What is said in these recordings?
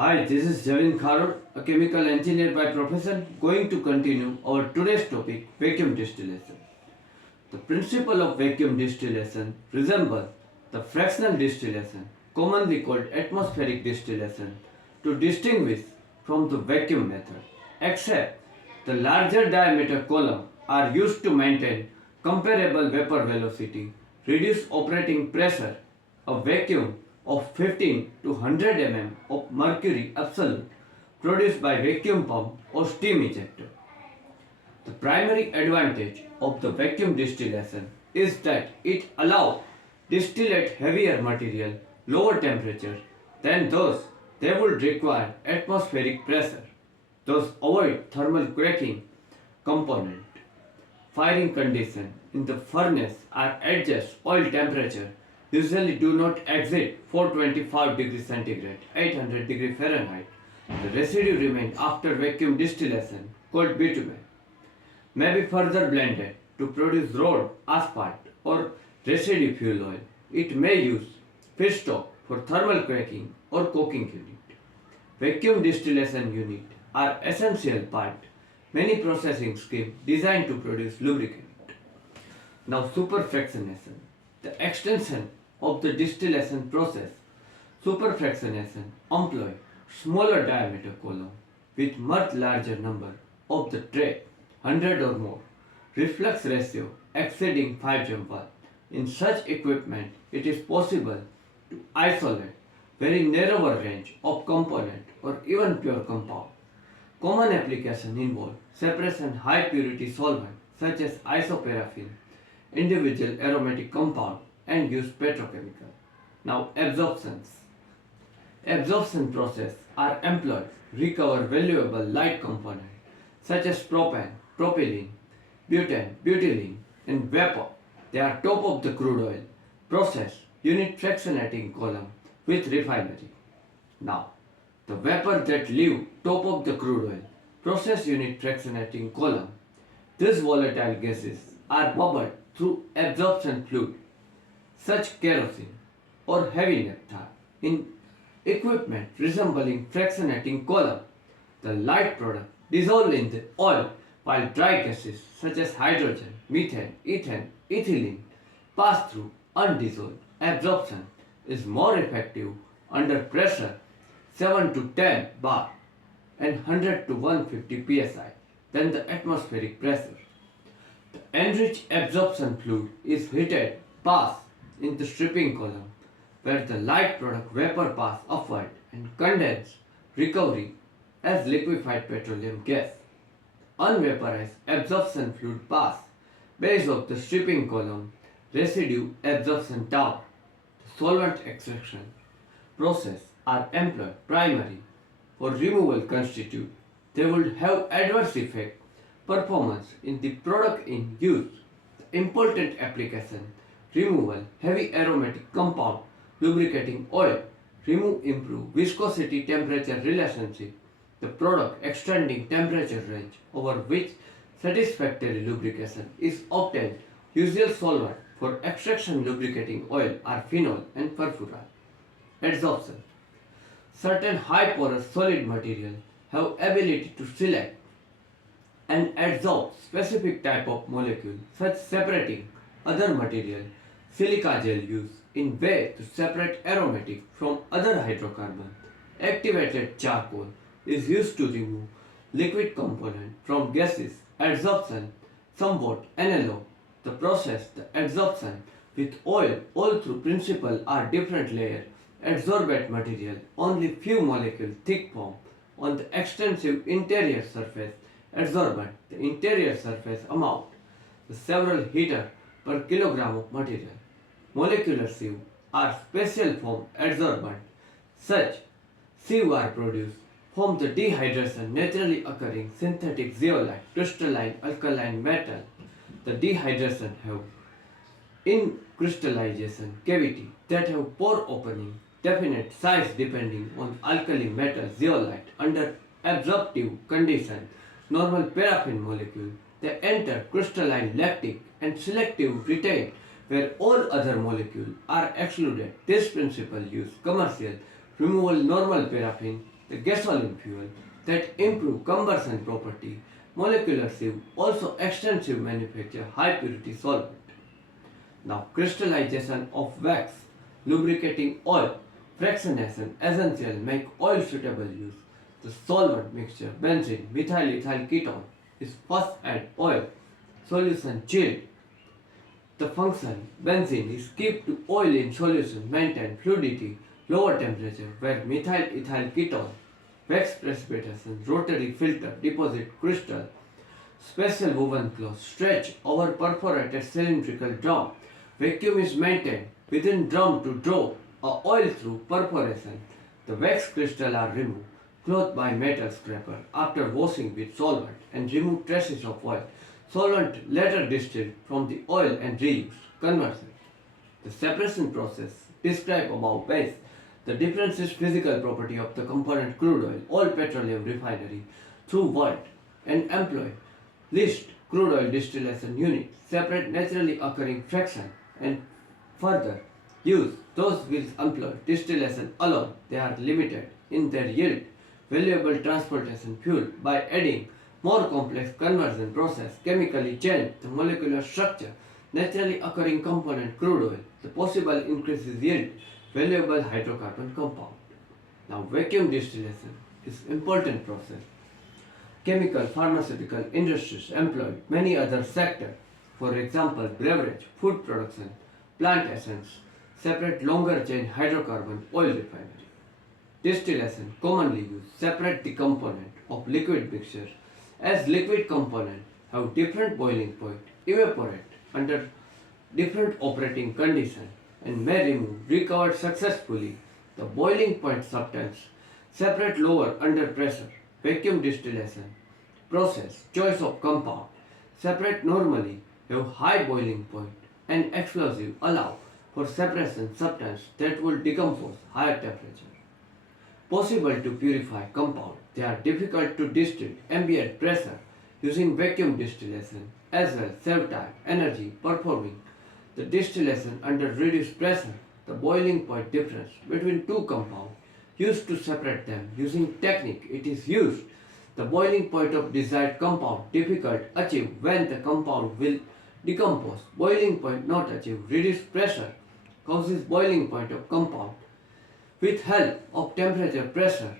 Hi, this is javinkharod, a chemical engineer by profession, going to continue our today's topic, vacuum distillation. The principle of vacuum distillation resembles the fractional distillation, commonly called atmospheric distillation, to distinguish from the vacuum method, except the larger diameter column are used to maintain comparable vapor velocity, reduce operating pressure. A vacuum of 15 to 100 mm of mercury absolute produced by vacuum pump or steam injector. The primary advantage of the vacuum distillation is that it allows distillate heavier material lower temperature than those they would require atmospheric pressure. Thus avoid thermal cracking component. Firing condition in the furnace are adjust oil temperature usually do not exceed 425 degrees centigrade 800 degree Fahrenheit. The residue remain after vacuum distillation called bitumen may be further blended to produce road, asphalt or residue fuel oil. It may use feedstock for thermal cracking or coking unit. Vacuum distillation unit are essential part many processing schemes designed to produce lubricant. Now superfractionation, the extension of the distillation process. Superfractionation employ smaller diameter column with much larger number of the tray, 100 or more, reflux ratio exceeding 5:1. In such equipment, it is possible to isolate very narrower range of component or even pure compound. Common application involve separation high purity solvent such as isoparaffin, individual aromatic compound and use petrochemical. Now absorptions. Absorption process are employed recover valuable light component such as propane, propylene, butane, butylene and vapor. They are top of the crude oil process unit fractionating column with refinery. Now the vapor that leave top of the crude oil process unit fractionating column. These volatile gases are bubbled through absorption fluid such kerosene or heavy naphtha in equipment resembling fractionating column. The light product dissolve in the oil while dry gases such as hydrogen, methane, ethane, ethylene pass through undissolved. Absorption is more effective under pressure 7 to 10 bar and 100 to 150 psi than the atmospheric pressure. The enriched absorption fluid is heated pass in the stripping column where the light product vapor pass upward and condense recovery as liquefied petroleum gas. Unvaporized absorption fluid pass base of the stripping column residue absorption down. The solvent extraction process are employed primary for removal constitute. They would have adverse effect performance in the product in use. The important application removal heavy aromatic compound lubricating oil remove improve viscosity temperature relationship the product extending temperature range over which satisfactory lubrication is obtained. Usual solvent for extraction lubricating oil are phenol and furfural. Adsorption. Certain high porous solid material have ability to select and adsorb specific type of molecule such separating other material. Silica gel used in way to separate aromatic from other hydrocarbon. Activated charcoal is used to remove liquid component from gases. Adsorption somewhat analog. The process, the adsorption with oil all through principle are different layer. Adsorbate material only few molecule thick form on the extensive interior surface. Adsorbent the interior surface amount. The several heater per kilogram of material. Molecular sieve are special form adsorbent. Such sieve are produced from the dehydration naturally occurring synthetic zeolite crystalline alkaline metal. The dehydration have in crystallization cavity that have pore opening definite size depending on alkali metal zeolite under absorptive condition. Normal paraffin molecule they enter crystalline lactic and selective retain where all other molecules are excluded. This principle use commercial removal normal paraffin the gasoline fuel that improve combustion property. Molecular sieve also extensive manufacture high purity solvent. Now crystallization of wax, lubricating oil, fractionation essential make oil suitable use. The solvent mixture benzene methyl ethyl ketone is first add oil solution chilled. The function benzene is kept to oil in solution maintain fluidity lower temperature where methyl ethyl ketone wax precipitation rotary filter deposit crystal special woven cloth stretch over perforated cylindrical drum. Vacuum is maintained within drum to draw a oil through perforation. The wax crystal are removed. Cloth by metal scraper after washing with solvent and remove traces of oil. Solvent later distilled from the oil and reused. Conversion. The separation process described above base. The difference is physical property of the component crude oil. All petroleum refinery through world and employ list crude oil distillation unit separate naturally occurring fraction and further use those which employ distillation alone. They are limited in their yield valuable transportation fuel by adding more complex conversion process chemically change the molecular structure naturally occurring component crude oil. The possible increases yield valuable hydrocarbon compound. Now vacuum distillation is important process. Chemical, pharmaceutical industries employ many other sectors. For example, beverage, food production, plant essence, separate longer chain hydrocarbon oil refinery. Distillation commonly used separate the component of liquid mixture as liquid component have different boiling point, evaporate under different operating conditions and may remove recovered successfully the boiling point substance separate lower under pressure. Vacuum distillation process choice of compound separate normally have high boiling point and explosive allow for separation substance that will decompose higher temperature. Possible to purify compound. They are difficult to distill ambient pressure using vacuum distillation as well save time, energy performing the distillation under reduced pressure. The boiling point difference between two compounds used to separate them using technique it is used. The boiling point of desired compound difficult achieve when the compound will decompose. Boiling point not achieve reduced pressure causes boiling point of compound with help of temperature pressure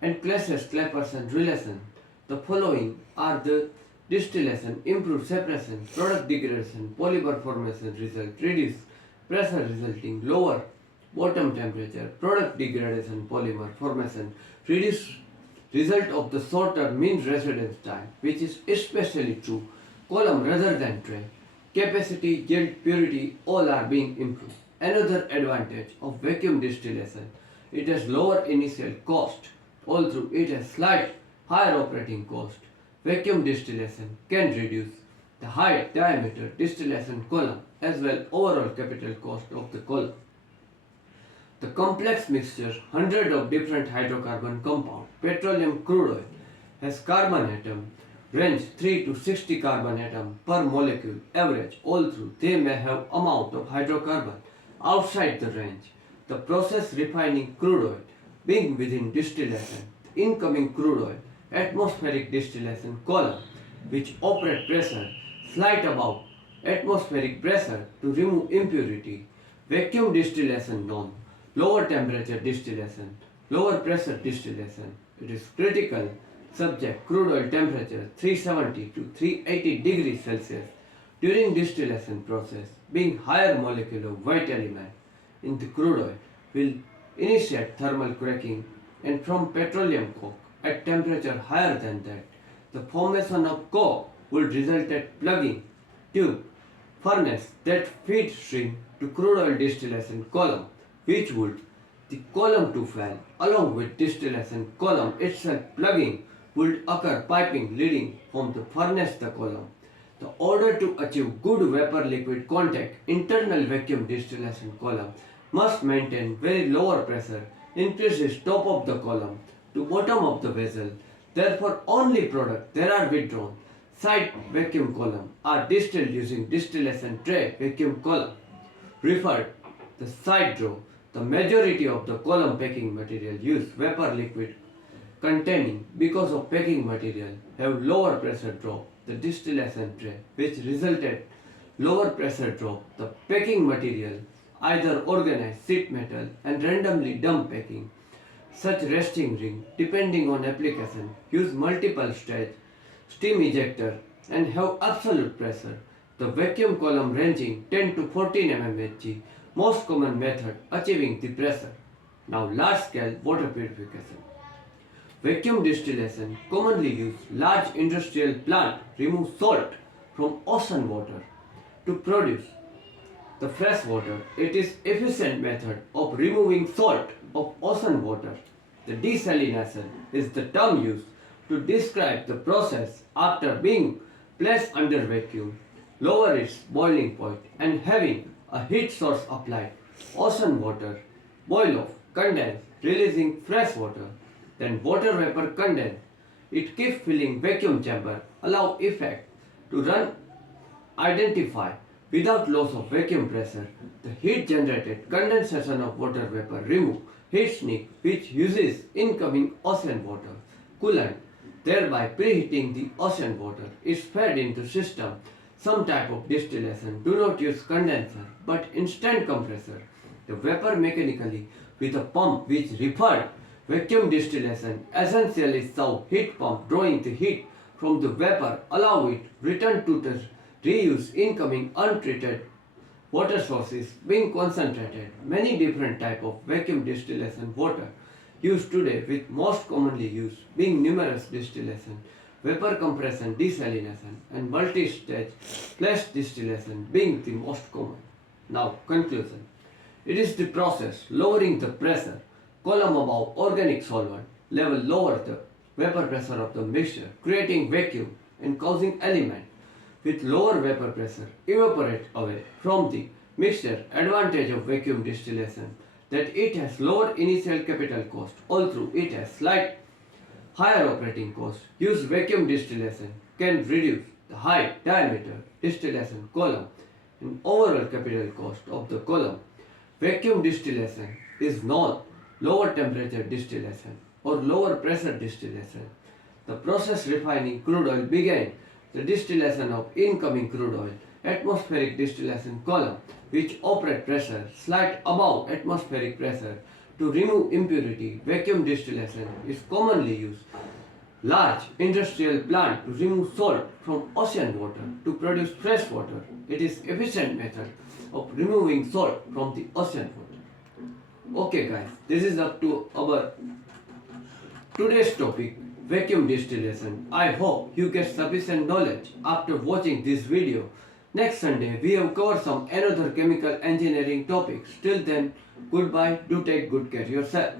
and classes Clapeyron relation. The following are the distillation, improved separation, product degradation, polymer formation result, reduced pressure resulting lower bottom temperature, product degradation, polymer formation, reduced result of the shorter mean residence time, which is especially true column rather than tray. Capacity, yield, purity, all are being improved. Another advantage of vacuum distillation, it has lower initial cost, although it has slight higher operating cost. Vacuum distillation can reduce the high diameter distillation column as well overall capital cost of the column. The complex mixture, hundred of different hydrocarbon compound, petroleum crude oil has carbon atom range 3 to 60 carbon atom per molecule average, although they may have amount of hydrocarbon outside the range. The process refining crude oil being within distillation, the incoming crude oil, atmospheric distillation column which operate pressure slight above atmospheric pressure to remove impurity. Vacuum distillation known, lower temperature distillation, lower pressure distillation. It is critical subject crude oil temperature 370 to 380 degrees Celsius during distillation process being higher molecular weight element in the crude oil will initiate thermal cracking and from petroleum coke at temperature higher than that the formation of coke would result at plugging tube furnace that feed stream to crude oil distillation column which would the column to fail along with distillation column itself plugging would occur piping leading from the furnace the column. The order to achieve good vapor liquid contact internal vacuum distillation column must maintain very lower pressure increases top of the column to bottom of the vessel. Therefore only product that are withdrawn side vacuum column are distilled using distillation tray vacuum column. Referred the side draw. The majority of the column packing material use vapor liquid containing, because of packing material, have lower pressure drop the distillation tray, which resulted lower pressure drop the packing material, either organized sheet metal and randomly dump packing. Such resting ring, depending on application, use multiple stage steam ejector and have absolute pressure. The vacuum column ranging 10 to 14 mmHg, most common method achieving the pressure. Now large scale water purification. Vacuum distillation commonly use large industrial plant remove salt from ocean water to produce the fresh water. It is efficient method of removing salt of ocean water. The desalination is the term used to describe the process after being placed under vacuum, lower its boiling point and having a heat source applied. Ocean water boil off, condense, releasing fresh water. Then water vapor condense. It keeps filling vacuum chamber, allow effect to run identify without loss of vacuum pressure. The heat generated condensation of water vapor remove heat sink, which uses incoming ocean water coolant, thereby preheating the ocean water. Is fed into system. Some type of distillation do not use condenser but instant compressor. The vapor mechanically with a pump which referred vacuum distillation essentially serve heat pump drawing the heat from the vapor, allow it return to the reuse incoming untreated water sources being concentrated. Many different type of vacuum distillation water used today, with most commonly used being numerous distillation, vapor compression, desalination and multi-stage flash distillation being the most common. Now conclusion. It is the process lowering the pressure column above organic solvent level lower the vapor pressure of the mixture, creating vacuum and causing element with lower vapor pressure evaporate away from the mixture. Advantage of vacuum distillation that it has lower initial capital cost, although it has slight higher operating cost. Use vacuum distillation can reduce the high diameter distillation column and overall capital cost of the column. Vacuum distillation is known lower temperature distillation or lower pressure distillation. The process refining crude oil began the distillation of incoming crude oil, atmospheric distillation column, which operate pressure slight above atmospheric pressure to remove impurity. Vacuum distillation is commonly used large industrial plant to remove salt from ocean water to produce fresh water. It is efficient method of removing salt from the ocean water. Okay guys, this is up to our today's topic, vacuum distillation. I hope you get sufficient knowledge after watching this video. Next Sunday we have covered some another chemical engineering topics. Till then, goodbye. Do take good care of yourself.